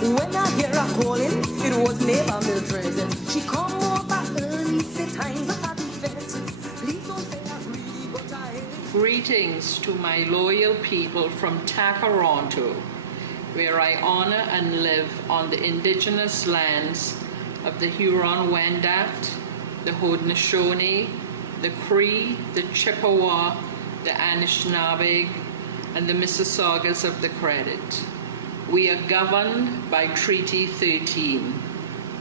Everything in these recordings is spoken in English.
When I hear her calling, it was neighbor Mildred. She come over early, say time but I be fed. Please don't say I'm greedy, but I hate. Greetings to my loyal people from Takaronto, where I honor and live on the indigenous lands of the Huron-Wendat, the Haudenosaunee, the Cree, the Chippewa, the Anishinaabe, and the Mississaugas of the Credit. We are governed by Treaty 13.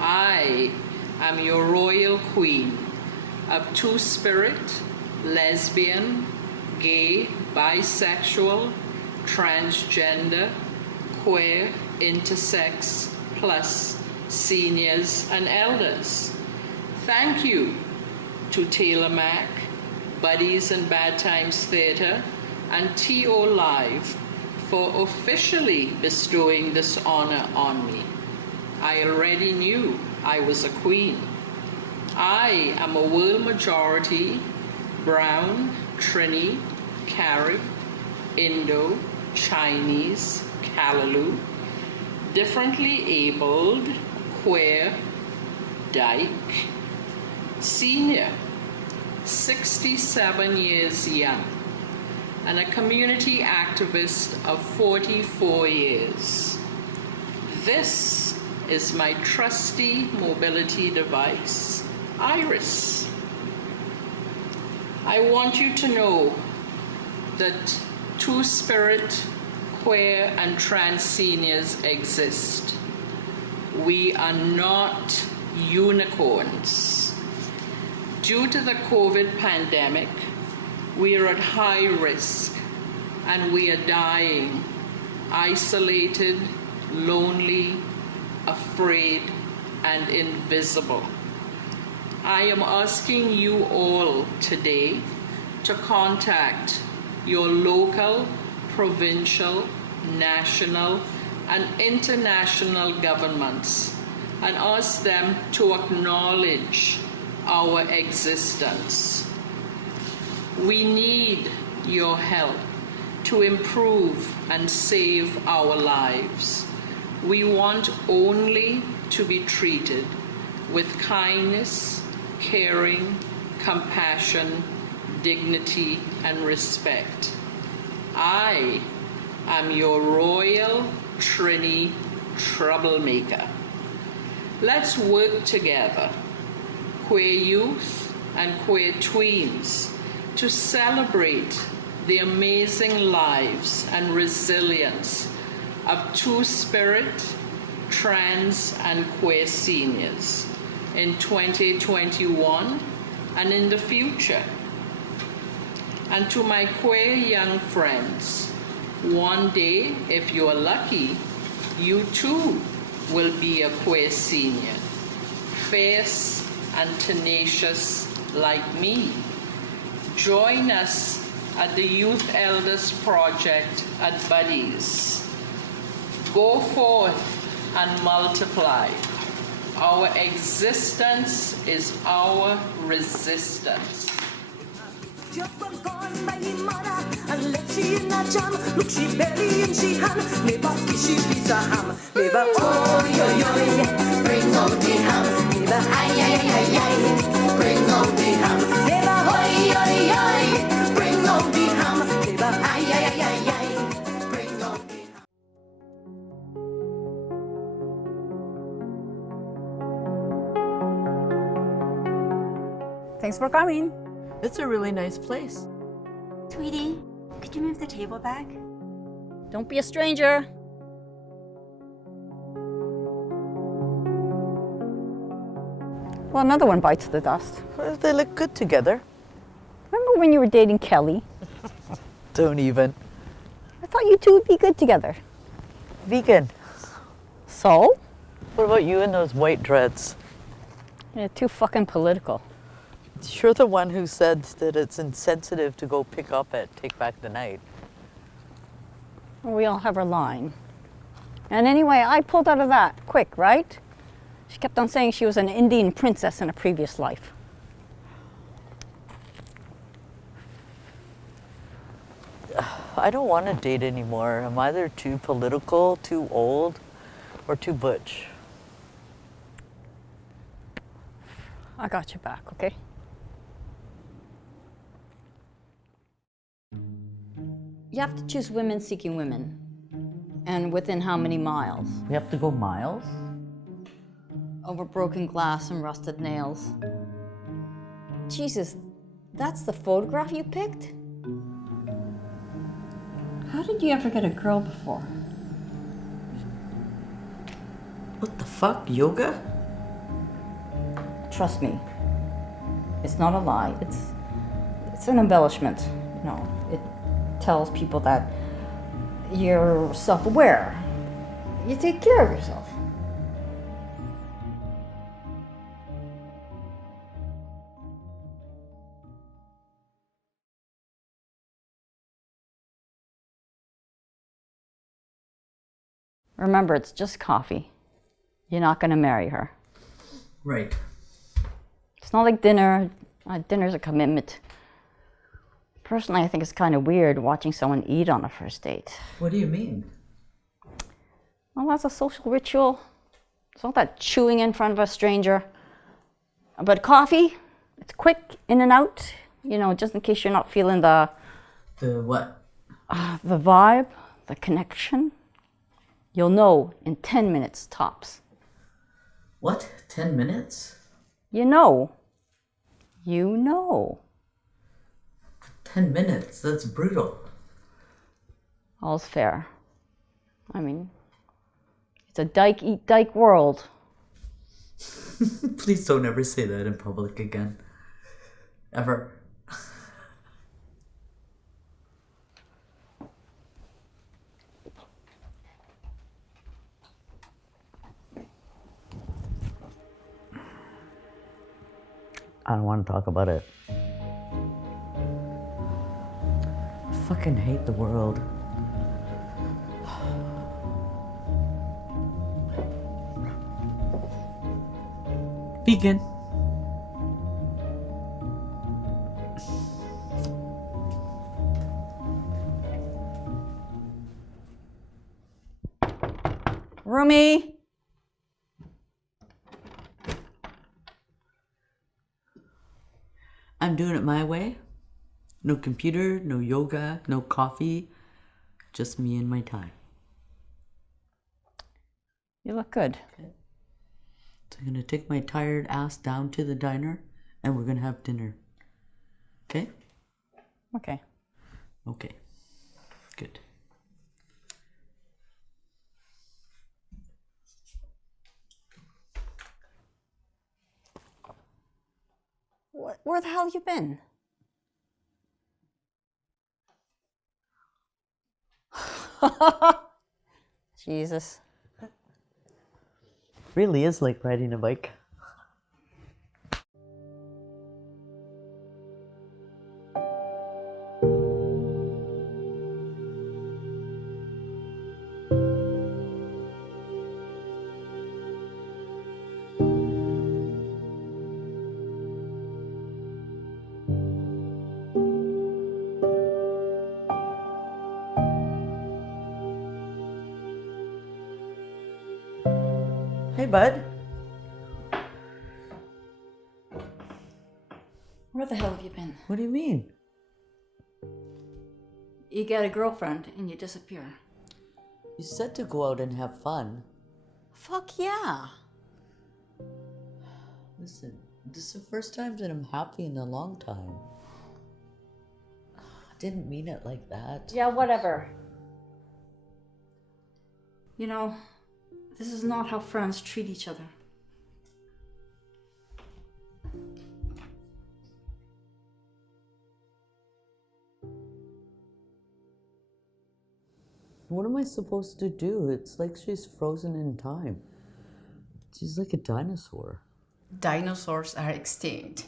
I am your royal queen of two-spirit, lesbian, gay, bisexual, transgender, queer, intersex, plus seniors and elders. Thank you to Taylor Mac, Buddies and Bad Times Theatre, and T.O. Live for officially bestowing this honor on me. I already knew I was a queen. I am a world majority, brown, Trini, Carib, Indo, Chinese, Callaloo, differently abled, queer, dyke, senior, 67 years young, and a community activist of 44 years. This is my trusty mobility device, Iris. I want you to know that two-spirit, queer, and trans seniors exist. We are not unicorns. Due to the COVID pandemic, we are at high risk, and we are dying, isolated, lonely, afraid, and invisible. I am asking you all today to contact your local, provincial, national, and international governments and ask them to acknowledge our existence. We need your help to improve and save our lives. We want only to be treated with kindness, caring, compassion, dignity, and respect. I am your royal Trini troublemaker. Let's work together, queer youth and queer tweens, to celebrate the amazing lives and resilience of two-spirit, trans, and queer seniors in 2021 and in the future. And to my queer young friends, one day, if you are lucky, you too will be a queer senior, fierce and tenacious like me. Join us at the Youth Elders Project at Buddies. Go forth and multiply. Our existence is our resistance. Just was gone by his mother and left she in a jam. Look, she belly and she ham. Neighbor, she piece of ham. Neighbor, oh, yo, yo, bring out the ham. Neighbor, ay, ay, ay, ay, bring out the ham. Neighbor, oi, oi, oi, bring out the ham. Neighbor, ay, ay, ay, ay, ay, bring out the ham. Thanks for coming. It's a really nice place. Sweetie, could you move the table back? Don't be a stranger. Well, another one bites the dust. Well, they look good together. Remember when you were dating Kelly? Don't even. I thought you two would be good together. Vegan. So? What about you and those white dreads? You're too fucking political. You're the one who said that it's insensitive to go pick up at Take Back the Night. We all have our line. And anyway, I pulled out of that quick, right? She kept on saying she was an Indian princess in a previous life. I don't want to date anymore. I'm either too political, too old, or too butch. I got your back, okay? You have to choose women seeking women. And within how many miles? We have to go miles? Over broken glass and rusted nails. Jesus, that's the photograph you picked? How did you ever get a girl before? What the fuck? Yoga? Trust me, it's not a lie. It's an embellishment. You know, it tells people that you're self-aware. You take care of yourself. Remember, it's just coffee. You're not going to marry her. Right. It's not like dinner. Dinner's a commitment. Personally, I think it's kind of weird watching someone eat on a first date. What do you mean? Well, that's a social ritual. It's not that chewing in front of a stranger. But coffee, it's quick, in and out. You know, just in case you're not feeling the what? The vibe, the connection. You'll know in 10 minutes tops. What? 10 minutes? You know. You know. 10 minutes? That's brutal. All's fair. I mean, it's a dyke eat dyke world. Please don't ever say that in public again. Ever. I don't want to talk about it. I fucking hate the world. Vegan. Rumi! I'm doing it my way. No computer, no yoga, no coffee. Just me and my time. You look good. Okay. So I'm gonna take my tired ass down to the diner and we're gonna have dinner. Okay? Okay. Okay. Good. Where the hell you been? Jesus. Really is like riding a bike. Hey, bud. Where the hell have you been? What do you mean? You get a girlfriend and you disappear. You said to go out and have fun. Fuck yeah. Listen, this is the first time that I'm happy in a long time. I didn't mean it like that. Yeah, whatever. You know, this is not how friends treat each other. What am I supposed to do? It's like she's frozen in time. She's like a dinosaur. Dinosaurs are extinct.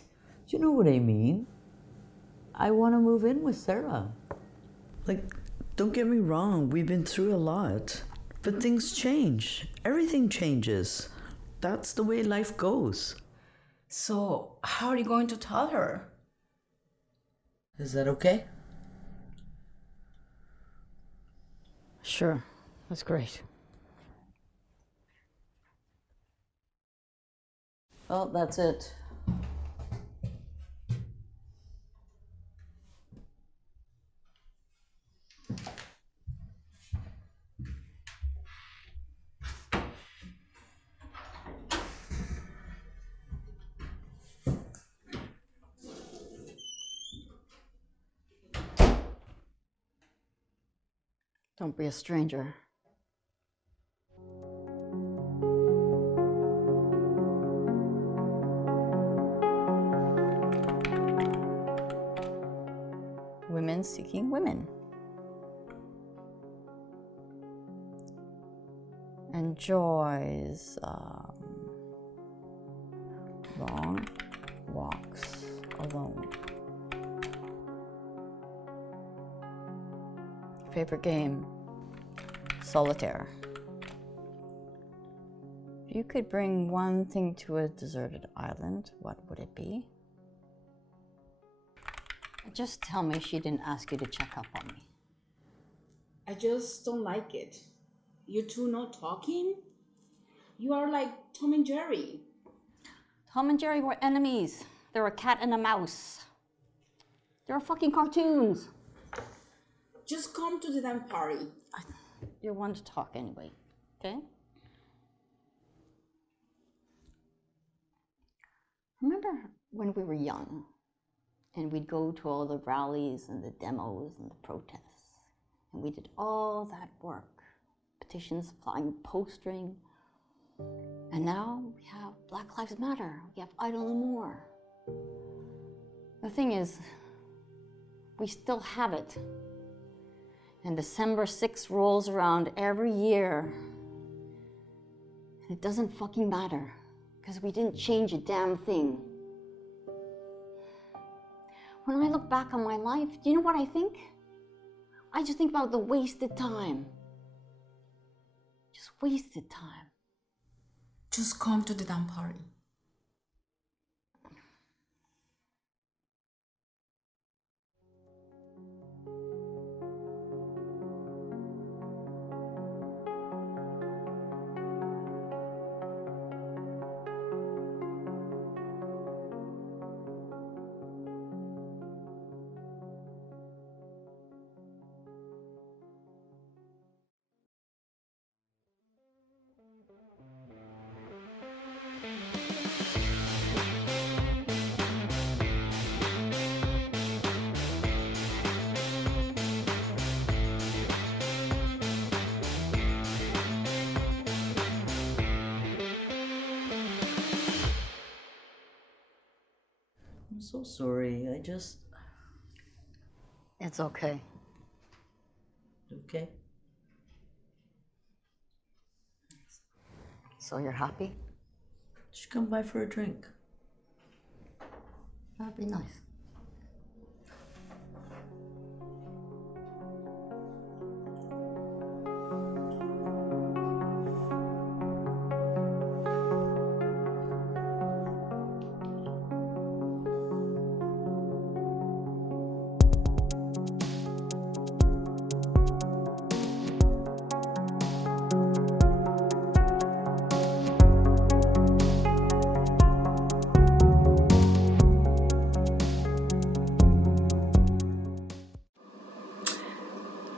you know what I mean? I want to move in with Sarah. Like, don't get me wrong, we've been through a lot. But things change. Everything changes. That's the way life goes. So, how are you going to tell her? Is that okay? Sure, that's great. Well, that's it. Don't be a stranger. Women seeking women. Enjoys long walks alone. Favorite game? Solitaire. If you could bring one thing to a deserted island, what would it be? Just tell me she didn't ask you to check up on me. I just don't like it. You two not talking? You are like Tom and Jerry. Tom and Jerry were enemies. They're a cat and a mouse. They're fucking cartoons. Just come to the damn party. You're one to talk anyway, okay? Remember when we were young and we'd go to all the rallies and the demos and the protests, and we did all that work, petitions, flying, postering, and now we have Black Lives Matter, we have Idle No More. The thing is, we still have it. And December 6th rolls around every year. And it doesn't fucking matter, because we didn't change a damn thing. When I look back on my life, do you know what I think? I just think about the wasted time. Just wasted time. Just come to the damn party. I'm so sorry. It's okay. Okay. So you're happy? Just come by for a drink. That'd be nice.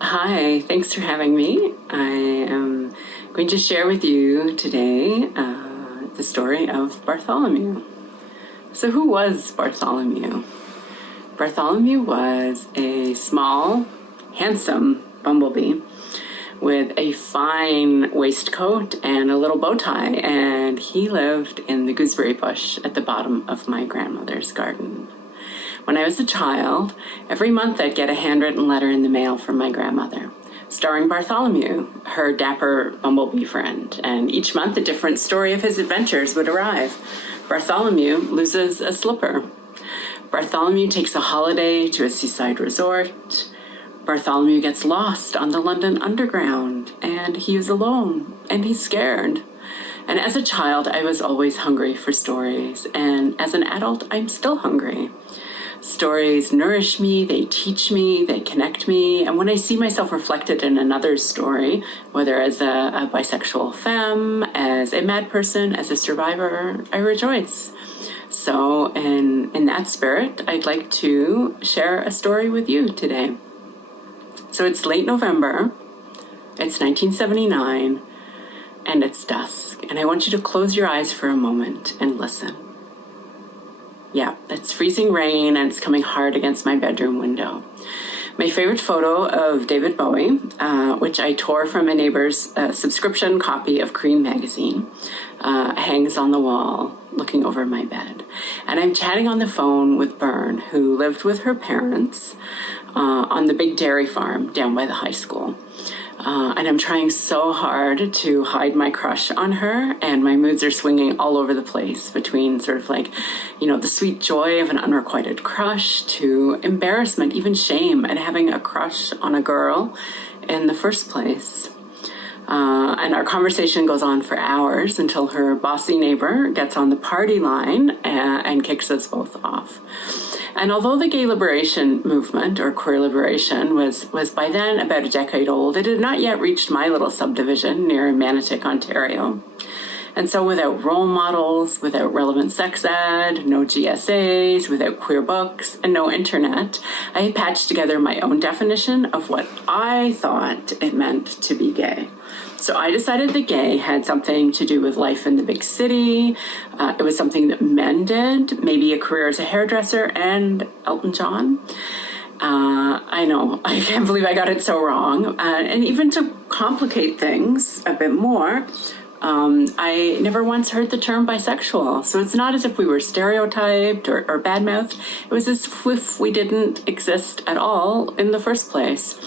Hi, thanks for having me. I am going to share with you today the story of Bartholomew. So who was Bartholomew? Bartholomew was a small, handsome bumblebee with a fine waistcoat and a little bow tie, and he lived in the gooseberry bush at the bottom of my grandmother's garden. When I was a child, every month I'd get a handwritten letter in the mail from my grandmother, starring Bartholomew, her dapper bumblebee friend, and each month a different story of his adventures would arrive. Bartholomew loses a slipper. Bartholomew takes a holiday to a seaside resort. Bartholomew gets lost on the London Underground, and he is alone, and he's scared. And as a child, I was always hungry for stories, and as an adult, I'm still hungry. Stories nourish me, they teach me, they connect me, and when I see myself reflected in another's story, whether as a bisexual femme, as a mad person, as a survivor, I rejoice. So in that spirit, I'd like to share a story with you today. So it's late November, it's 1979, and it's dusk, and I want you to close your eyes for a moment and listen. Yeah, it's freezing rain and it's coming hard against my bedroom window. My favorite photo of David Bowie, which I tore from a neighbor's subscription copy of Cream magazine, hangs on the wall looking over my bed. And I'm chatting on the phone with Byrne, who lived with her parents on the big dairy farm down by the high school. And I'm trying so hard to hide my crush on her, and my moods are swinging all over the place between sort of like, you know, the sweet joy of an unrequited crush to embarrassment, even shame at having a crush on a girl in the first place. And our conversation goes on for hours until her bossy neighbor gets on the party line and kicks us both off. And although the gay liberation movement, or queer liberation, was by then about a decade old, it had not yet reached my little subdivision near Manotick, Ontario. And so without role models, without relevant sex ed, no GSAs, without queer books, and no internet, I had patched together my own definition of what I thought it meant to be gay. So I decided that gay had something to do with life in the big city. It was something that men did, maybe a career as a hairdresser, and Elton John. I know, I can't believe I got it so wrong. And even to complicate things a bit more, I never once heard the term bisexual. So it's not as if we were stereotyped or badmouthed. It was as if we didn't exist at all in the first place.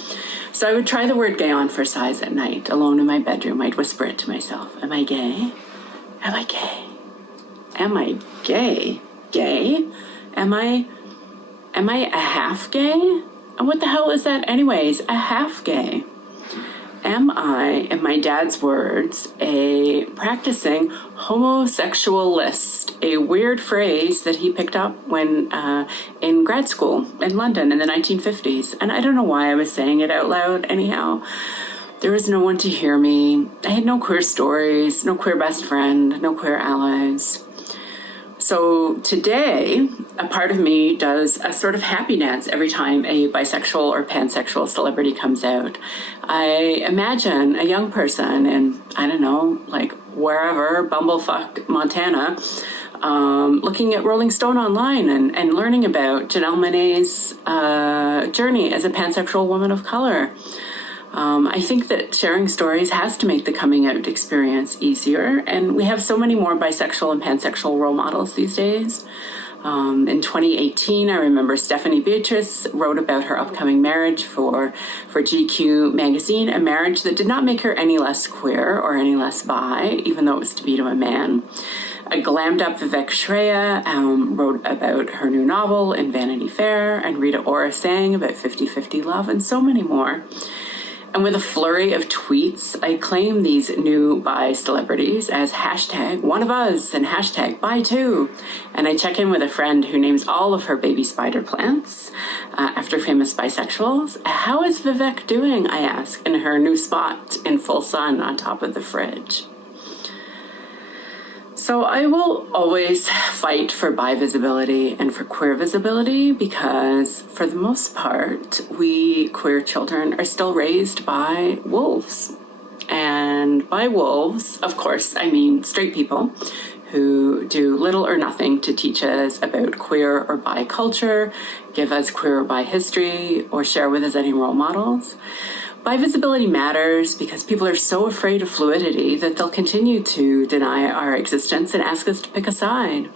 So I would try the word gay on for size at night, alone in my bedroom. I'd whisper it to myself. Am I gay? Am I gay? Am I gay? Gay? Am I a half gay? And what the hell is that anyways? A half gay? Am I, in my dad's words, a practicing homosexualist, a weird phrase that he picked up when in grad school in London in the 1950s. And I don't know why I was saying it out loud anyhow. There was no one to hear me. I had no queer stories, no queer best friend, no queer allies. So today, a part of me does a sort of happy dance every time a bisexual or pansexual celebrity comes out. I imagine a young person in, I don't know, like wherever, Bumblefuck, Montana, looking at Rolling Stone online and learning about Janelle Monáe's journey as a pansexual woman of color. I think that sharing stories has to make the coming out experience easier, and we have so many more bisexual and pansexual role models these days. In 2018, I remember Stephanie Beatrice wrote about her upcoming marriage for GQ magazine, a marriage that did not make her any less queer or any less bi, even though it was to be to a man. A glammed up Vivek Shraya wrote about her new novel in Vanity Fair, and Rita Ora sang about 50-50 love, and so many more. And with a flurry of tweets, I claim these new bi celebrities as hashtag one of us and hashtag bi too. And I check in with a friend who names all of her baby spider plants after famous bisexuals. How is Vivek doing, I ask, in her new spot in full sun on top of the fridge? So I will always fight for bi visibility and for queer visibility because, for the most part, we queer children are still raised by wolves. And by wolves, of course, I mean straight people who do little or nothing to teach us about queer or bi culture, give us queer or bi history, or share with us any role models. Bi visibility matters because people are so afraid of fluidity that they'll continue to deny our existence and ask us to pick a side.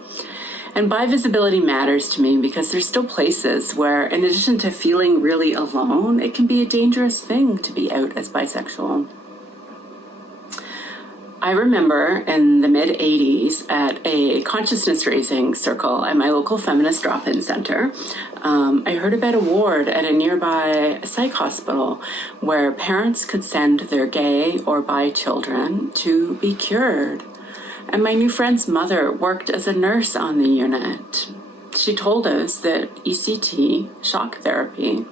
And bi visibility matters to me because there's still places where, in addition to feeling really alone, it can be a dangerous thing to be out as bisexual. I remember in the mid-'80s at a consciousness raising circle at my local feminist drop-in center, I heard about a ward at a nearby psych hospital where parents could send their gay or bi children to be cured. And my new friend's mother worked as a nurse on the unit. She told us that ECT, shock therapy,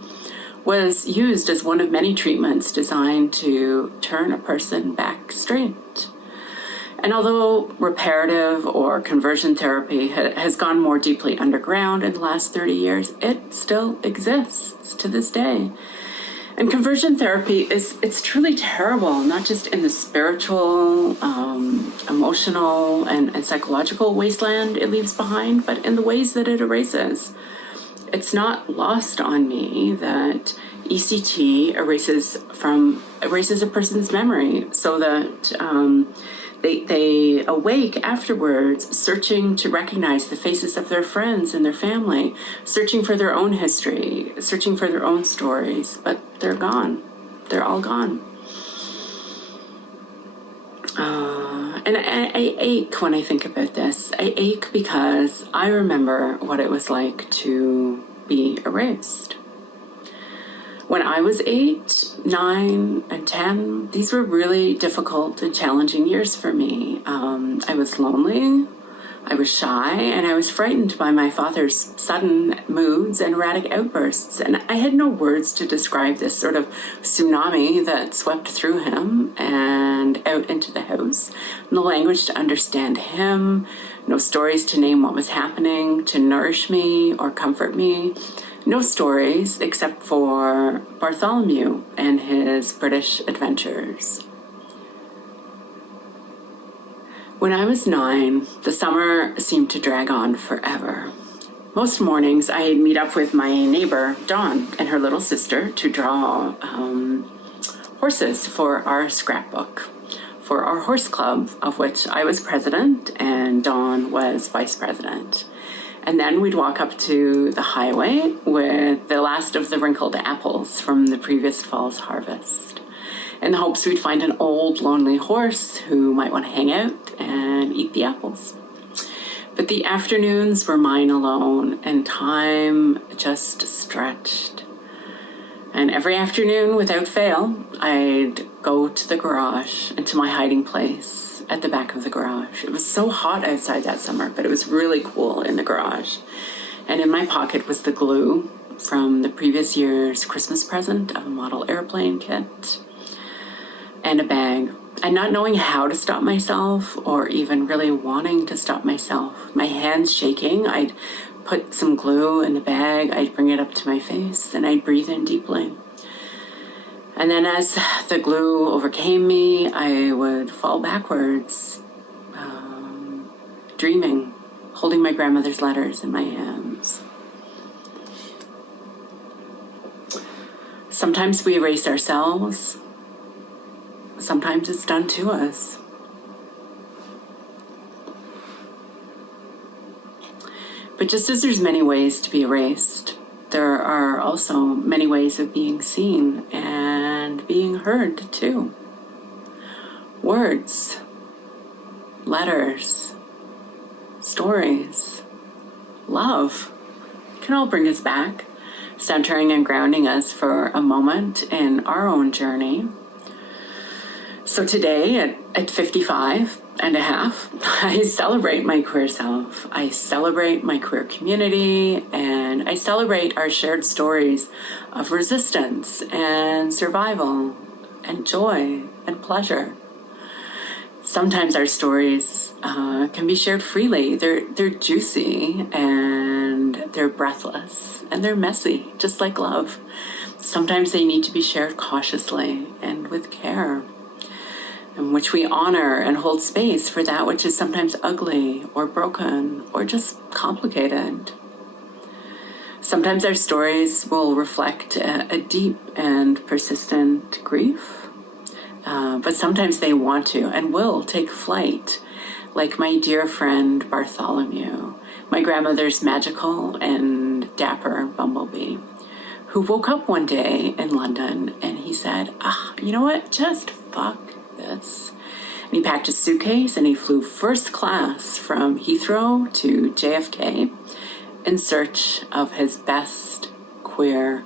was used as one of many treatments designed to turn a person back straight. And although reparative or conversion therapy has gone more deeply underground in the last 30 years, it still exists to this day. And conversion therapy it's truly terrible, not just in the spiritual, emotional, and psychological wasteland it leaves behind, but in the ways that it erases. It's not lost on me that ECT erases a person's memory so that they awake afterwards, searching to recognize the faces of their friends and their family, searching for their own history, searching for their own stories, but they're gone. They're all gone. And I ache when I think about this. I ache because I remember what it was like to be erased. When I was 8, 9, and 10, these were really difficult and challenging years for me. I was lonely, I was shy, and I was frightened by my father's sudden moods and erratic outbursts. And I had no words to describe this sort of tsunami that swept through him and out into the house. No language to understand him, no stories to name what was happening, to nourish me or comfort me. No stories except for Bartholomew and his British adventures. When I was 9, the summer seemed to drag on forever. Most mornings I'd meet up with my neighbor, Dawn, and her little sister to draw horses for our scrapbook, for our horse club, of which I was president and Dawn was vice president. And then we'd walk up to the highway with the last of the wrinkled apples from the previous fall's harvest, in the hopes we'd find an old, lonely horse who might want to hang out and eat the apples. But the afternoons were mine alone, and time just stretched. And every afternoon, without fail, I'd go to the garage and to my hiding place at the back of the garage. It was so hot outside that summer, but it was really cool in the garage. And in my pocket was the glue from the previous year's Christmas present of a model airplane kit and a bag. And not knowing how to stop myself or even really wanting to stop myself, my hands shaking, I'd put some glue in the bag, I'd bring it up to my face, and I'd breathe in deeply. And then as the glue overcame me, I would fall backwards, dreaming, holding my grandmother's letters in my hands. Sometimes we erase ourselves. Sometimes it's done to us. But just as there's many ways to be erased, there are also many ways of being seen and being heard too. Words, letters, stories, love can all bring us back, centering and grounding us for a moment in our own journey. So today at 55 and a half, I celebrate my queer self. I celebrate my queer community, and I celebrate our shared stories of resistance and survival and joy and pleasure. Sometimes our stories can be shared freely. They're juicy and they're breathless and they're messy, just like love. Sometimes they need to be shared cautiously and with care, in which we honor and hold space for that which is sometimes ugly or broken or just complicated. Sometimes our stories will reflect a deep and persistent grief, but sometimes they want to and will take flight, like my dear friend Bartholomew, my grandmother's magical and dapper bumblebee, who woke up one day in London and he said, you know what, just fuck this. And he packed his suitcase and he flew first class from Heathrow to JFK in search of his best queer